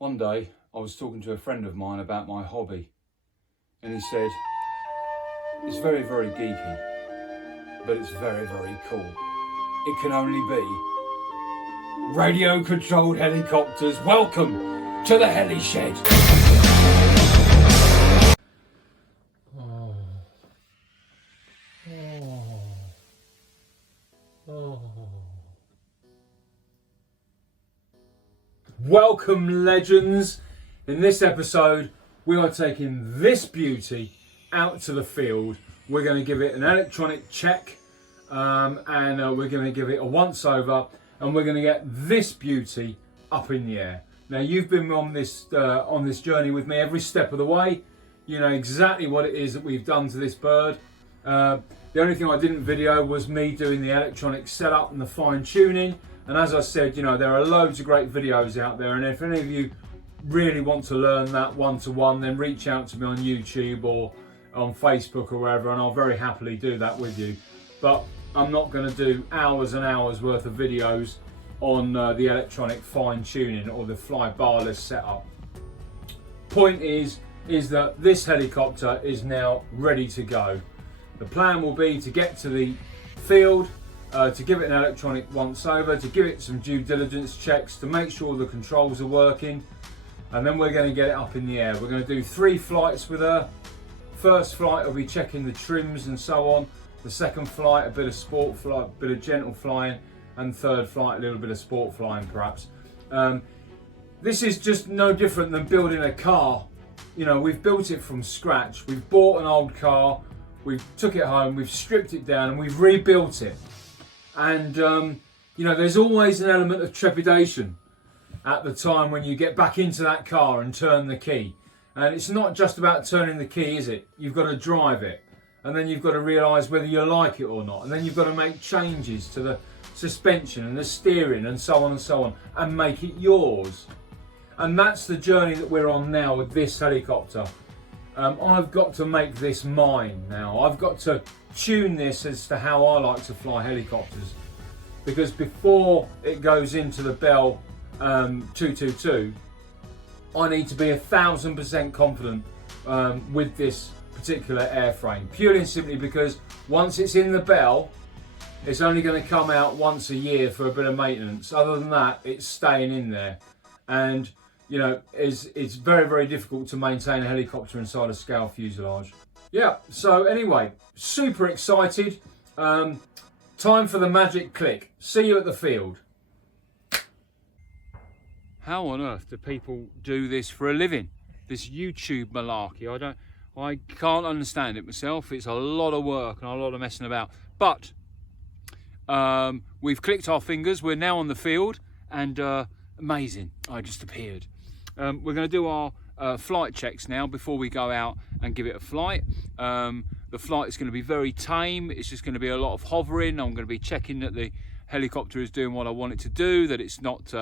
One day I was talking to a friend of mine about my hobby, and he said, it's very, very geeky, but it's very, very cool. It can only be radio controlled helicopters. Welcome to the Heli Shed. Welcome, legends. In this episode, we are taking this beauty out to the field. We're going to give it an electronic check, and we're going to give it a once over, and we're going to get this beauty up in the air. Now, you've been on this journey with me every step of the way. You know exactly what it is that we've done to this bird. The only thing I didn't video was me doing the electronic setup and the fine tuning. And as I said, you know, there are loads of great videos out there, and if any of you really want to learn that one-to-one, then reach out to me on YouTube or on Facebook or wherever, and I'll very happily do that with you. But I'm not going to do hours and hours worth of videos on the electronic fine-tuning or the fly barless setup. Point is that this helicopter is now ready to go. The plan will be to get to the field, to give it an electronic once over, to give it some due diligence checks, to make sure the controls are working, and then we're going to get it up in the air. We're going to do 3 flights with her. First flight will be checking the trims and so on. The second flight, a bit of sport flight, a bit of gentle flying, and third flight, a little bit of sport flying perhaps. This is just no different than building a car. You know, we've built it from scratch. We've bought an old car, we've took it home, we've stripped it down, and we've rebuilt it. And, you know, there's always an element of trepidation at the time when you get back into that car and turn the key. And it's not just about turning the key, is it? You've got to drive it. And then you've got to realise whether you like it or not. And then you've got to make changes to the suspension and the steering and so on, and make it yours. And that's the journey that we're on now with this helicopter. I've got to make this mine now. I've got to tune this as to how I like to fly helicopters, because before it goes into the Bell 222, I need to be 1000% confident with this particular airframe, purely and simply because once it's in the Bell, it's only going to come out once a year for a bit of maintenance. Other than that, it's staying in there, and you know, it's very, very difficult to maintain a helicopter inside a scale fuselage. Yeah, so anyway, super excited. Time for the magic click. See you at the field. How on earth do people do this for a living? This YouTube malarkey. I can't understand it myself. It's a lot of work and a lot of messing about. But we've clicked our fingers. We're now on the field, and amazing. I just appeared. We're going to do our flight checks now before we go out and give it a flight. The flight is going to be very tame. It's just going to be a lot of hovering. I'm going to be checking that the helicopter is doing what I want it to do, that it's not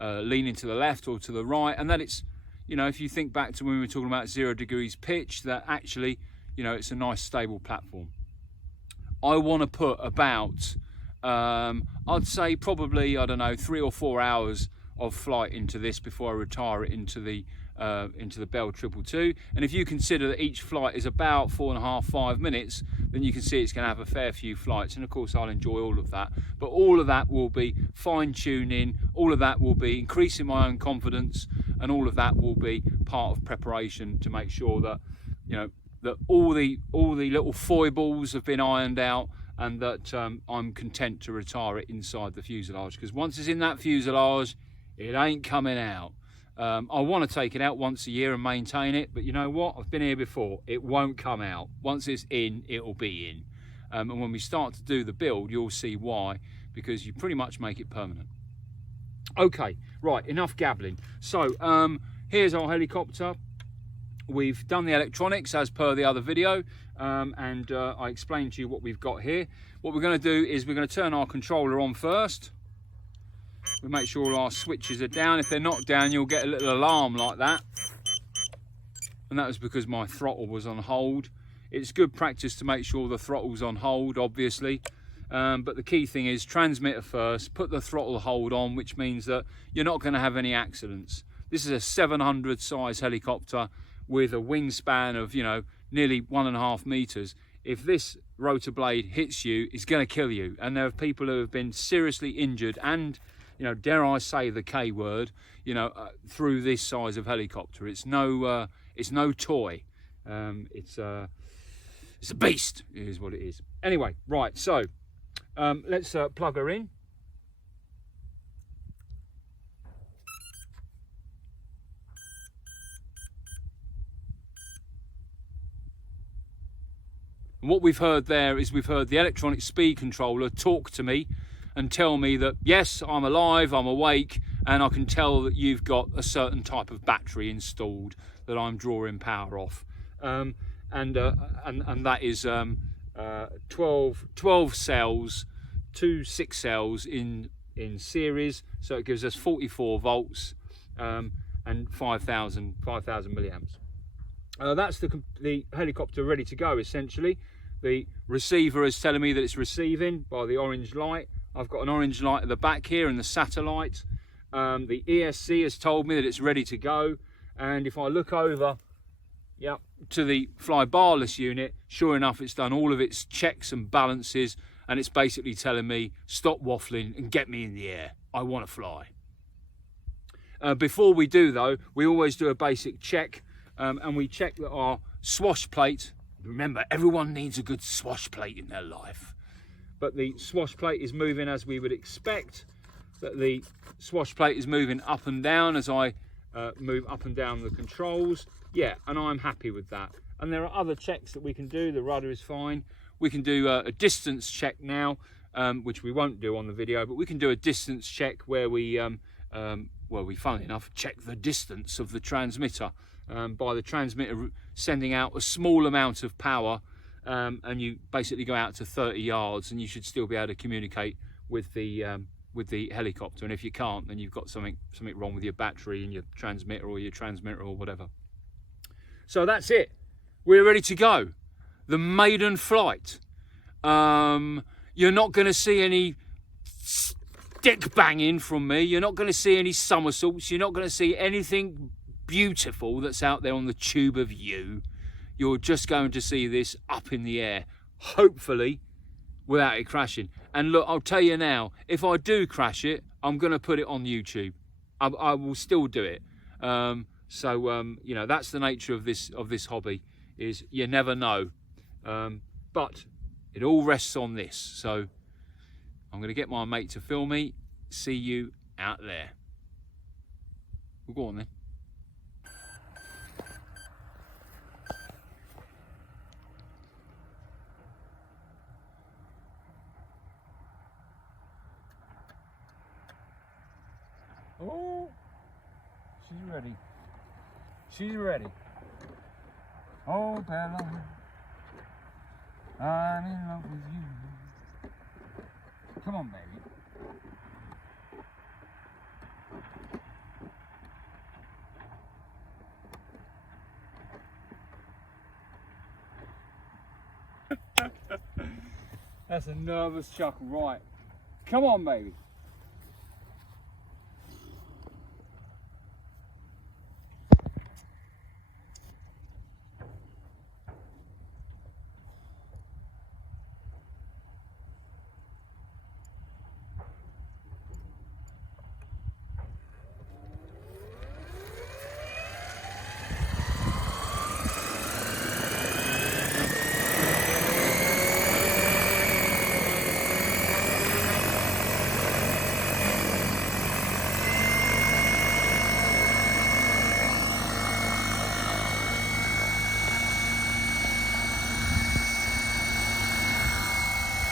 leaning to the left or to the right, and that it's, you know, if you think back to when we were talking about 0 degrees pitch, that actually, you know, it's a nice stable platform. I want to put about, I'd say probably, I don't know, 3 or 4 hours of flight into this before I retire it into the Bell 222. And if you consider that each flight is about 4.5–5 minutes, then you can see it's going to have a fair few flights, and of course I'll enjoy all of that. But all of that will be fine-tuning, all of that will be increasing my own confidence, and all of that will be part of preparation to make sure that, you know, that all the little foibles have been ironed out, and that I'm content to retire it inside the fuselage, because once it's in that fuselage, it ain't coming out. I want to take it out once a year and maintain it, but you know what? I've been here before. It won't come out. Once it's in, it'll be in. And when we start to do the build, you'll see why, because you pretty much make it permanent. Okay, right, enough gabbling. So here's our helicopter. We've done the electronics as per the other video, and I explained to you what we've got here. What we're going to do is we're going to turn our controller on first. We make sure all our switches are down. If they're not down, you'll get a little alarm like that. And that was because my throttle was on hold. It's good practice to make sure the throttle's on hold, obviously. But the key thing is transmitter first, put the throttle hold on, which means that you're not going to have any accidents. This is a 700 size helicopter with a wingspan of, you know, nearly 1.5 meters. If this rotor blade hits you, it's going to kill you. And there are people who have been seriously injured and, you know, dare I say the K word, you know, through this size of helicopter. It's no toy. It's a beast, is what it is. Anyway, right, so let's plug her in. And what we've heard there is we've heard the electronic speed controller talk to me and tell me that, yes, I'm alive, I'm awake, and I can tell that you've got a certain type of battery installed that I'm drawing power off. And that is 12 cells, 2 6 cells in series, so it gives us 44 volts and 5,000 milliamps. That's the helicopter ready to go, essentially. The receiver is telling me that it's receiving by the orange light. I've got an orange light at the back here and the satellite. The ESC has told me that it's ready to go. And if I look over to the fly barless unit, sure enough, it's done all of its checks and balances, and it's basically telling me, stop waffling and get me in the air. I want to fly. Before we do, though, we always do a basic check, and we check that our swash plate, remember, everyone needs a good swash plate in their life, but the swash plate is moving as we would expect, that the swash plate is moving up and down as I move up and down the controls. Yeah, and I'm happy with that. And there are other checks that we can do. The rudder is fine. We can do a distance check now, which we won't do on the video, but we can do a distance check where we, funnily enough, check the distance of the transmitter by the transmitter sending out a small amount of power, and you basically go out to 30 yards and you should still be able to communicate with the helicopter. And if you can't, then you've got something wrong with your battery and your transmitter or whatever. So that's it. We're ready to go. The Maiden Flight. You're not going to see any stick banging from me. You're not going to see any somersaults. You're not going to see anything beautiful that's out there on the tube of you. You're just going to see this up in the air, hopefully without it crashing. And look, I'll tell you now, if I do crash it, I'm going to put it on YouTube. I will still do it. You know, that's the nature of this hobby, is you never know. But it all rests on this. So I'm going to get my mate to film me. See you out there. Well, go on then. Oh, she's ready. She's ready. Oh, Bella, I'm in love with you. Come on, baby. That's a nervous chuckle, right? Come on, baby.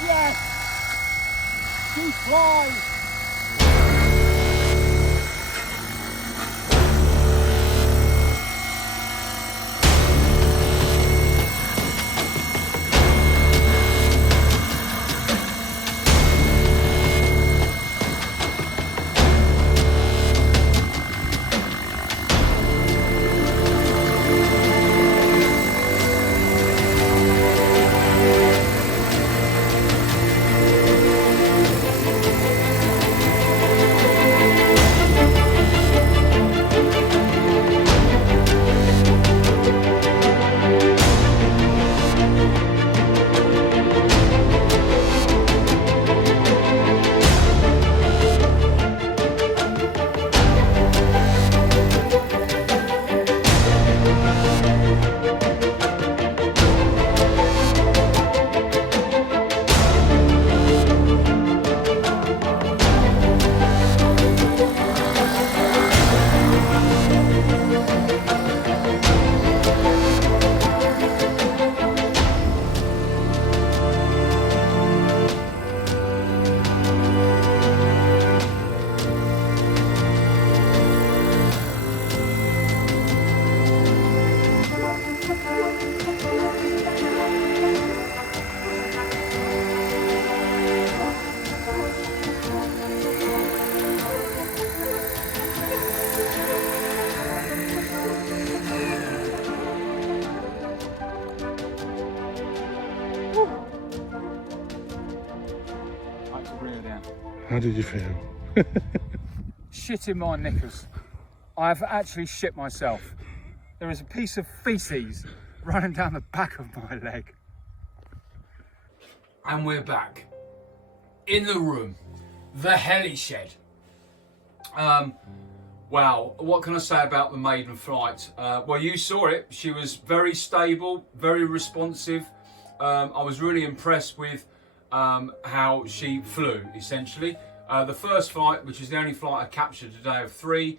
Yes! She flies! How did you feel? Shit in my knickers. I've actually shit myself. There is a piece of feces running down the back of my leg. And we're back in the room, the heli shed. Wow, what can I say about the Maiden Flight? Well, you saw it. She was very stable, very responsive. I was really impressed with how she flew, essentially. The first flight, which is the only flight I captured today of 3,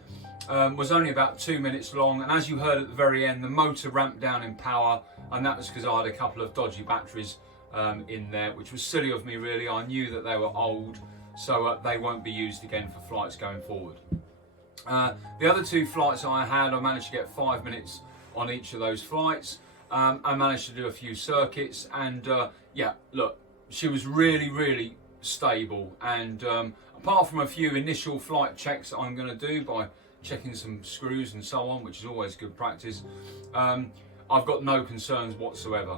was only about 2 minutes long, and as you heard at the very end, the motor ramped down in power, and that was because I had a couple of dodgy batteries in there, which was silly of me really. I knew that they were old, so they won't be used again for flights going forward. The other 2 flights I had, I managed to get 5 minutes on each of those flights. I managed to do a few circuits, and yeah, look, she was really stable, and apart from a few initial flight checks that I'm going to do by checking some screws and so on, which is always good practice, I've got no concerns whatsoever.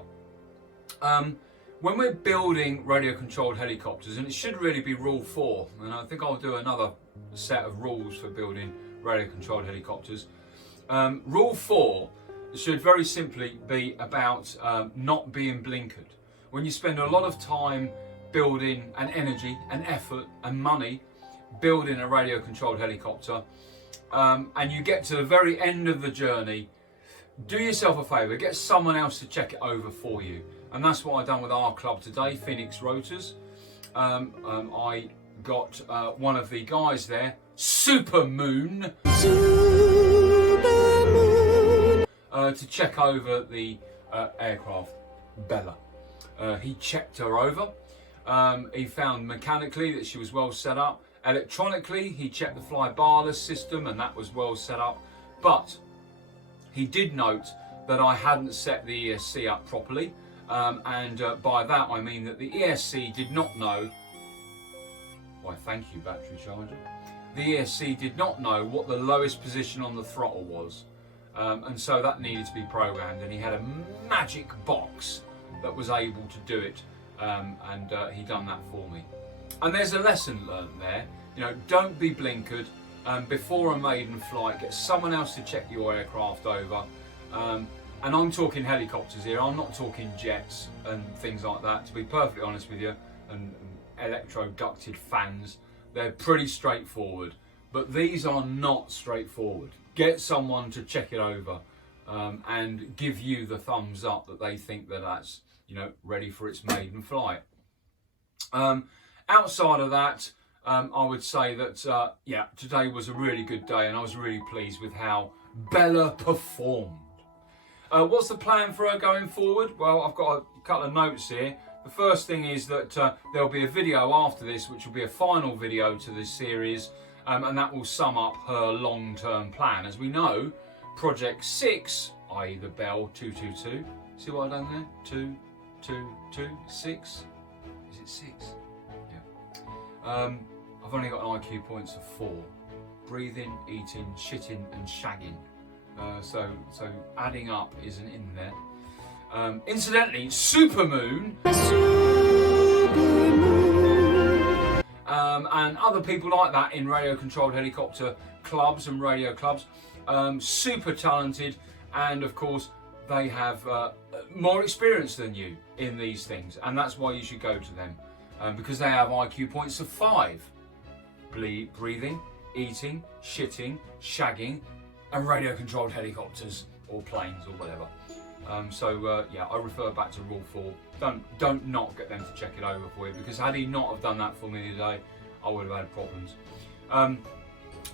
When we're building radio controlled helicopters, and it should really be rule 4, and I think I'll do another set of rules for building radio controlled helicopters. Rule 4 should very simply be about not being blinkered. When you spend a lot of time building, and energy and effort and money building a radio controlled helicopter, and you get to the very end of the journey, do yourself a favour, get someone else to check it over for you. And that's what I've done with our club today, Phoenix Rotors. I got one of the guys there, Super Moon, to check over the aircraft, Bella. He checked her over. He found mechanically that she was well set up. Electronically, he checked the fly barless system, and that was well set up. But he did note that I hadn't set the ESC up properly. And by that I mean that the ESC did not know, why thank you battery charger, the ESC did not know what the lowest position on the throttle was, and so that needed to be programmed, and he had a magic box that was able to do it, and he done that for me. And there's a lesson learned there, you know, don't be blinkered. Before a maiden flight, get someone else to check your aircraft over. And I'm talking helicopters here, I'm not talking jets and things like that, to be perfectly honest with you, and electro-ducted fans. They're pretty straightforward, but these are not straightforward. Get someone to check it over and give you the thumbs up that they think that that's, you know, ready for its maiden flight. Outside of that, I would say that, yeah, today was a really good day, and I was really pleased with how Bella performed. What's the plan for her going forward? Well, I've got a couple of notes here. The first thing is that there'll be a video after this, which will be a final video to this series, and that will sum up her long-term plan. As we know, Project 6, i.e. the Bell 222, see what I've done there? 2, 2, 2, 6? Is it 6? Yeah. I've only got an IQ points of 4. Breathing, eating, shitting and shagging. So adding up isn't in there. Incidentally, Supermoon and other people like that in radio controlled helicopter clubs and radio clubs, super talented, and of course they have more experience than you in these things, and that's why you should go to them, because they have IQ points of 5. Breathing, eating, shitting, shagging, and radio controlled helicopters or planes or whatever. Yeah, I refer back to rule 4. Don't not get them to check it over for you, because had he not have done that for me today, I would have had problems.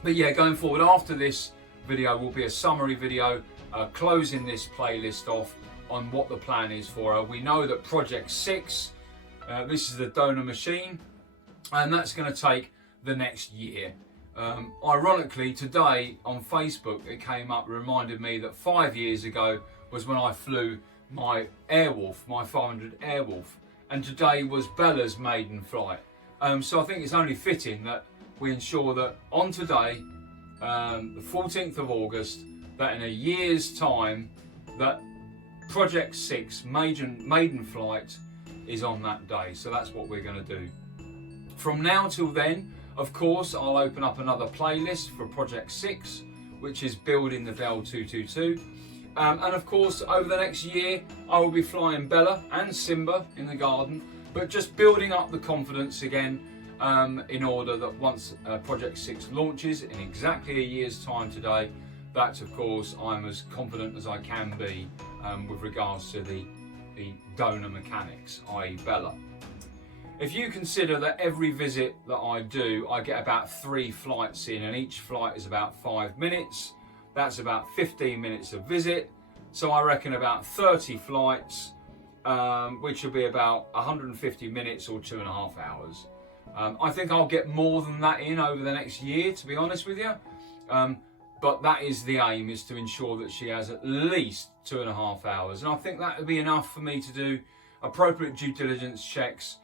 But yeah, going forward, after this video will be a summary video closing this playlist off on what the plan is for her. We know that Project 6, this is the donor machine, and that's going to take the next year. Ironically, today on Facebook it came up, reminded me that 5 years ago was when I flew my Airwolf, my 500 Airwolf, and today was Bella's maiden flight. So I think it's only fitting that we ensure that on today, the 14th of August, that in a year's time, that Project 6 maiden flight is on that day. So that's what we're going to do. From now till then, of course, I'll open up another playlist for Project 6, which is building the Bell 222. And of course, over the next year, I will be flying Bella and Simba in the garden, but just building up the confidence again in order that once Project 6 launches in exactly a year's time today, that of course I'm as confident as I can be with regards to the donor mechanics, i.e. Bella. If you consider that every visit that I do, I get about 3 flights in, and each flight is about 5 minutes, that's about 15 minutes a visit. So I reckon about 30 flights, which will be about 150 minutes or 2.5 hours. I think I'll get more than that in over the next year, to be honest with you. But that is the aim, is to ensure that she has at least 2.5 hours. And I think that would be enough for me to do appropriate due diligence checks,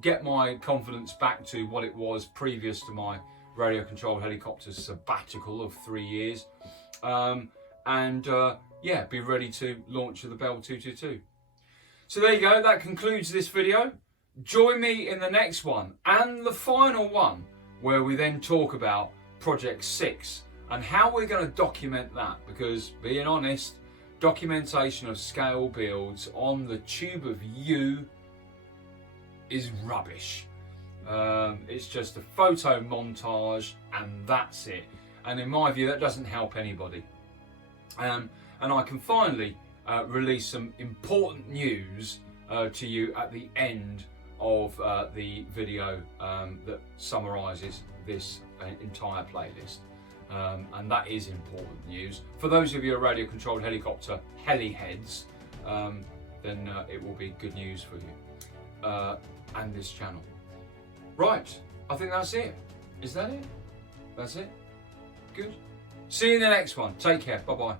get my confidence back to what it was previous to my radio controlled helicopter sabbatical of 3 years. Yeah, be ready to launch the Bell 222. So there you go, that concludes this video. Join me in the next one and the final one, where we then talk about Project 6 and how we're going to document that, because being honest, documentation of scale builds on the Tube of You is rubbish. It's just a photo montage and that's it. And in my view, that doesn't help anybody. And I can finally release some important news to you at the end of the video that summarises this entire playlist. And that is important news. For those of you who are radio controlled helicopter Heli-Heads, then it will be good news for you and this channel. Right, I think that's it. Is that it? That's it? Good. See you in the next one. Take care. Bye-bye.